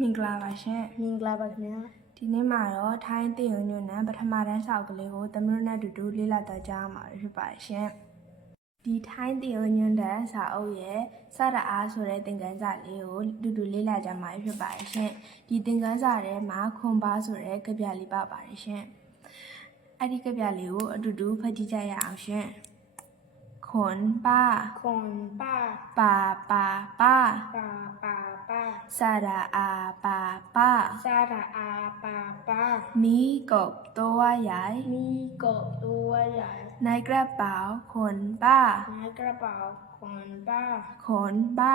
မင်္ဂလာပါရှင် မင်္ဂလာပါခင်ဗျာ ဒီနေ့မှာတော့ထိုင်းတင်ညွန်းနဲ့ပထမတန်းစာအုပ်ကလေးကိုသမီးတို့နဲ့အတူတူလေ့လာတော့ကြရမှာဖြစ်ပါတယ်ရှင်ဒီထိုင်းတင်ညွန်းတဲ့စာအုပ်ရဲ့စရအားဆိုတဲ့သင်ခန်းစာလေးကိုအတူတူလေ့လာကြမှာဖြစ်ပါတယ်ရှင်ဒီသင်ခန်းစာထဲမှာခွန်ပါဆိုတဲ့ကဗျာလေးပါပါတယ်ရှင်အဲ့ဒီကဗျာလေးကိုအတူတူဖတ်ကြည့်ကြရအောင်ရှင်ခွန်ပါပါပါပါစရအားပါပါมีกบตัวใหญ่ในกระเป๋าขนป้าขนป้า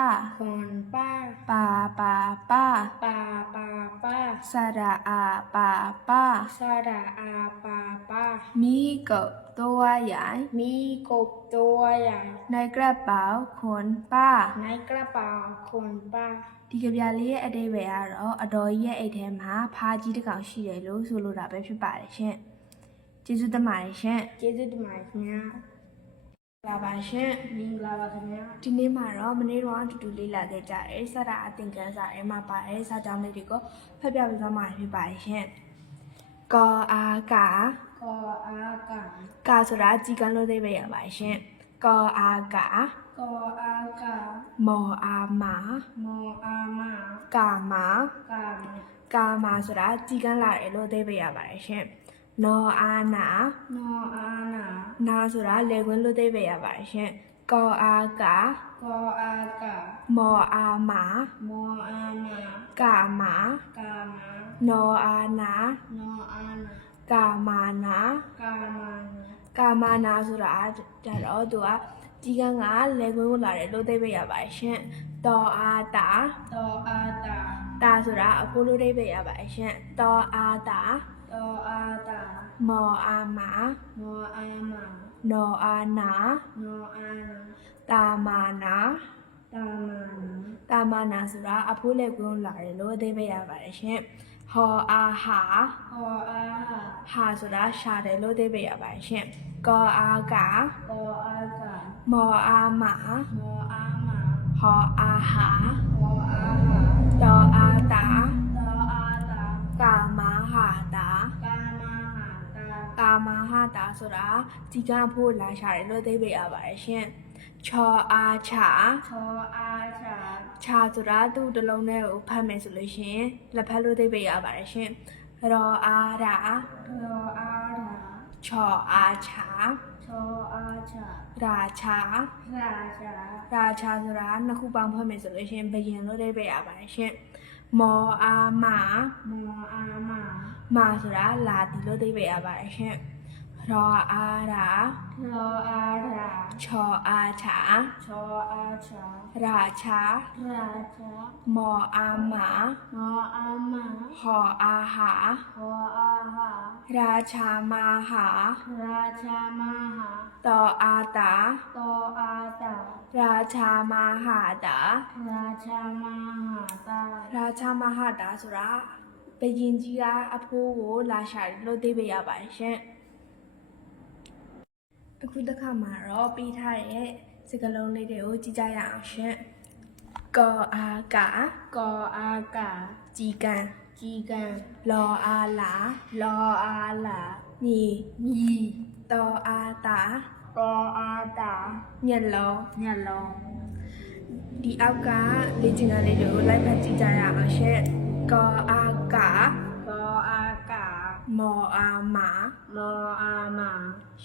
ปาปาป้าสระอาปาป้ามีกบตัวใหญ่ในกระเป๋าขนป้าဒီကဗျာလေးရဲ့အတိတ်ပဲကတော့အတော်ကြီးရဲ့အိတ်ထဲမှာဖားကြီးတစ်ကောင်ရှိတယ်လို့ဆိုလိုတာပဲဖြစ်ပါတယ်ရှင်ကျေးဇူးတင်ပါတယ်ရှင် ကျေးဇူးတင်ပါတယ်ခင်ဗျာ လာပါရှင် မင်္ဂလာပါခင်ဗျာ ဒီနေ့မှာတော့မနေ့ကအတူတူလေ့လာခဲ့ကြတယ်စတာအသင်ခန်းစာထဲမှာပါတယ်စာကြောင်းလေးတွေကိုဖတ်ပြပေးသွားမှာဖြစ်ပါတယ်ရှင်ကောအာကာဆိုတာကြီးကန်းလို့သိပဲရပါတယ်ရှင်ကောအာကာမောအာမာကာမာဆိုတာကြီးကန်းလာတယ်လို့သိပဲရပါတယ်ရှင်နောအာနာနာဆိုတာလေခွင်းလို့သိပဲရပါတယ်ရှင်ကောအာကာမောအာမာကာမာနောအာနာကာမာနာဆိုတာကြတော့သူကကြီးကန်းကလေခွင်းကိုလာတယ်လို့သိပဲရပါတယ်ရှင်တောအာတာတာဆိုတာအဖိုးလို့သိပဲရပါတယ်ရှင်တောအာတာမောအာမာနောအာနာတာမာနာဆိုတာအဖိုးလေကွန်းလာတယ်လို့အသေးပဲရပါတယ်ရှင်ဟောအာဟာဆိုတာရှာတယ်လို့အသေးပဲရပါတယ်ရှင်ကောအာကာမောအာမာဟောအာဟာတောအာတာကာမာဟာတာဆိုတာကြီးကန်းဖို့လာရှာတယ်လို့သိပေးရပါတယ်ရှင်ချောအာချာဆိုတာသူ့တလုံးနဲ့ကိုဖတ်မယ်ဆိုလို့ရှင်လက်ဖက်လို့သိပေးရပါတယ်ရှင်ရောအာရာချောအာချာရာချာဆိုတာနှစ်ခုပေါင်းဖတ်မယ်ဆိုလို့ရှင်ဘယင်လို့သိပေးရပါတယ်ရှင်မောအာမာဆိုတာလာတီလို့သိပေးရပါတယ်ရှင်ရောအာရာချောအာချာရာချာမောအာမာဟောအာဟာရာချာမာဟာတောအာတာရာချာမာဟာတာဆိုတာဘယင်ကြီးကအဖိုးကိုလာရှာတယ်လို့သိပေးရပါတယ်ရှင်အခုတစ်ခါမှာတော့ပြီးထားတဲ့စကားလုံးလေးတွေကိုကြည့်ကြရအောင်ရှင်ကောအာကာကြီးကန်းလောအာလာညီတောအာတာညက်လုံးဒီအောက်ကလေ့ကျင့်ခန်းလေးတွေကိုလိုက်ဖတ်ကြည့်ကြရအောင်ရှင်ကောအာကာမောအာမာ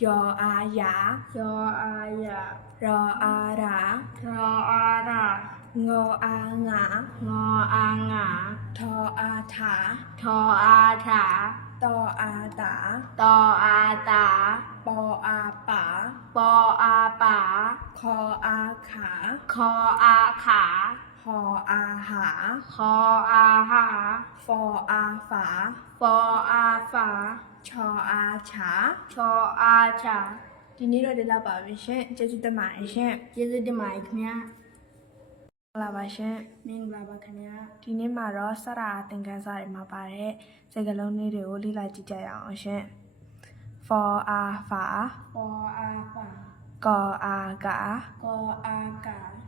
ယောအာယာရောအာရာငောအာငါထောအာထာတောအာတာပေါအာပါခောအာခာဟောအာဟာဖောအာဖာချောအာချာဒီနေ့တော့ဒီလောက်ပါပဲရှင်ကျေးဇူးတင်ပါတယ်ရှင် ကျေးဇူးတင်ပါတယ်ခင်ဗျာ လာပါရှင် မင်္ဂလာပါခင်ဗျာ ဒီနေ့မှာတော့စရာသင်ခန်းစာတွေမှာပါတဲ့စကားလုံးလေးတွေကိုလေ့လာကြည့်ကြရအောင်ရှင် for အာဖာကောအာကာ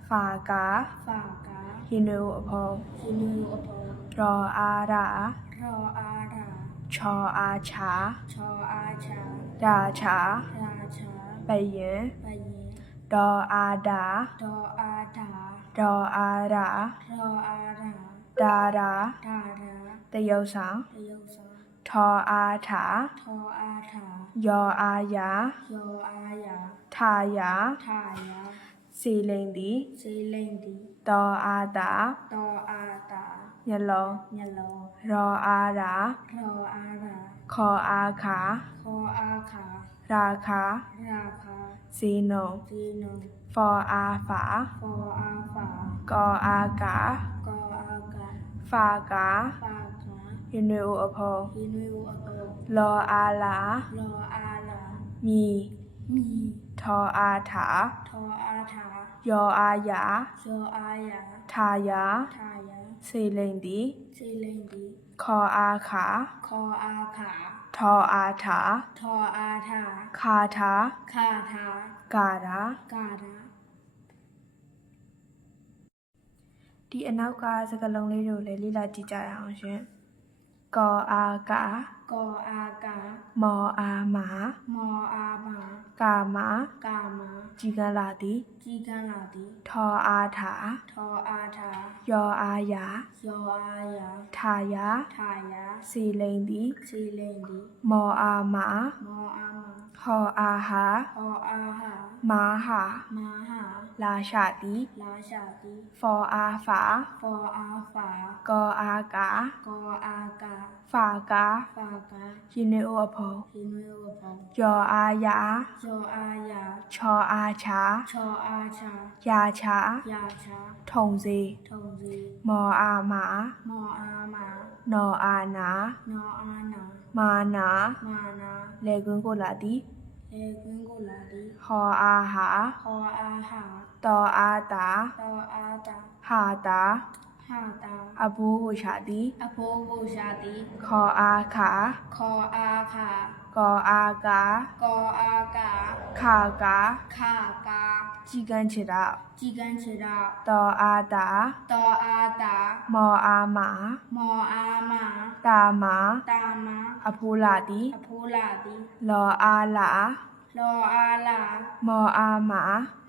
ဖာကာ ဖာကာ ဟိနူအဖော ရออารา รออารา ชออาชา ชออาชา ราชา ราชา ปยิน ปยิน ดออาดา ดออาดา ดออารา รออารา ดารา ดารา ตะเยาสัง ตะยุสัง ทออาถา ทออาถาย ออายา โยอายา ทายา ทายา สีเลงดี เซเลงดี ตออาตา ตออาตา ยะลอ ญะโล รออารา รออารา คออาขา คออาขา ราคา ราคา สีโน จีโน ฟออาฝา ฟออาฝาก ออากา กออากา ฟากา ฟาขา ยูนิโออพอ ฮินุยอโต ลออาลา รออาลา มี มี ทออาถา ทออาถาย ออายา โยอายา ทายา ทายา สีเลงดี เซเลงดี คออาขา คออาขา ทออาถา ทออาถา คาถา คาถา การา การา ဒီအနောက်ကစကားလုံးလေးတွေကိုလည်းလေ့လာကြည့်ကြရအောင်ရှင်။ကောအာကာ กออากา မောအာမာ มออามา ကာမာ กามา ជីကလာတိ จีกันลาติ ထောအာထာ ทออาถา ယောအာယာ โยอายา ထာယာ ทายา စီလိန်တိ ซีเลงดี မောအာမာ มออามา ဟောအာဟာ พออาหา မာဟာ มาหา လာရှာတိ ลาชาติ ဖောအာဖာ ฟออาฝา ကောအာကာ กออากา ဖာကာ ฟากา ယင်းနေဩအဖော ฮินุยอโต ယောအာယာ โยอายา ချောအာချာ ชออาชา ယာချာ ยาชา ထုံစီ ทงซี မောအာမာ มออามา နောအာနာ นออานา မာနာ มานา လေကွင်းကိုလာတိ เลกุนกุลาดี ဟောအာဟာ พออาหา တောအာတာ ตออาตา ဟာတာ หาตา အဘူကိုရှာတိ อโพโวชาติ ခေါ်အာခာ คออาขา ကောအာကာ กออากา ခါကာ ขากา ជីကန်ချေတာ จีกันเชรา တောအာတာ ตออาตา မောအာမာ มออามา တာမာ ตามา အဖူလာတိ อโพลาติ လောအာလာ รออาลา မောအာမာ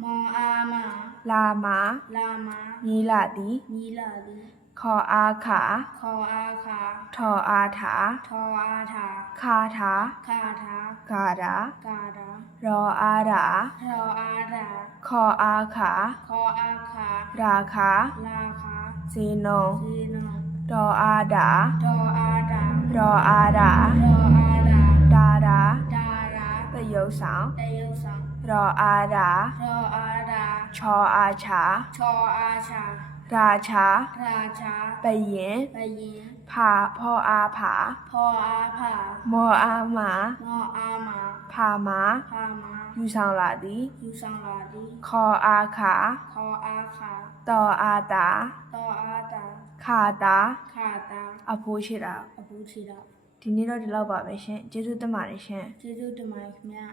มออามา လာမာ ลามา ညီလာတိ มีลาติ ခေါ်အာခာ คออาขา ထောအာထာ ทออาถา ခါထာ คาถา ဂါရာ กาดา ရောအာရာ รออาดา ခေါ်အာခာ คออาขา ရာခာ ลาคา ဇေနုံ ซีโน ဒေါ်အာဒါ ดออาดา ရောအာရာ รออาดา ဒါရာ ดารา တယုတ်ဆောင် เตยุสัง ရောအာရာ รออาดา ချောအာချာ ชออาชา ရာချာ ราชา ပယင် ปยิน ဖာဖောအာဖာ พออาผา မောအာမာ มออามา ဖာမာ พามา ယူဆောင်လာသည် ยูสังลาดี ခေါ်အာခာ คออาขา တောအာတာ ตออาตา ခါတာ ขาตา အဖိုးရှိတာ อบูชีดา ဒီနေ့တော့ဒီလောက်ပါပဲရှင်ကျေးဇူးတင်ပါတယ်ရှင် ကျေးဇူးတင်ပါတယ်ခင်ဗျာ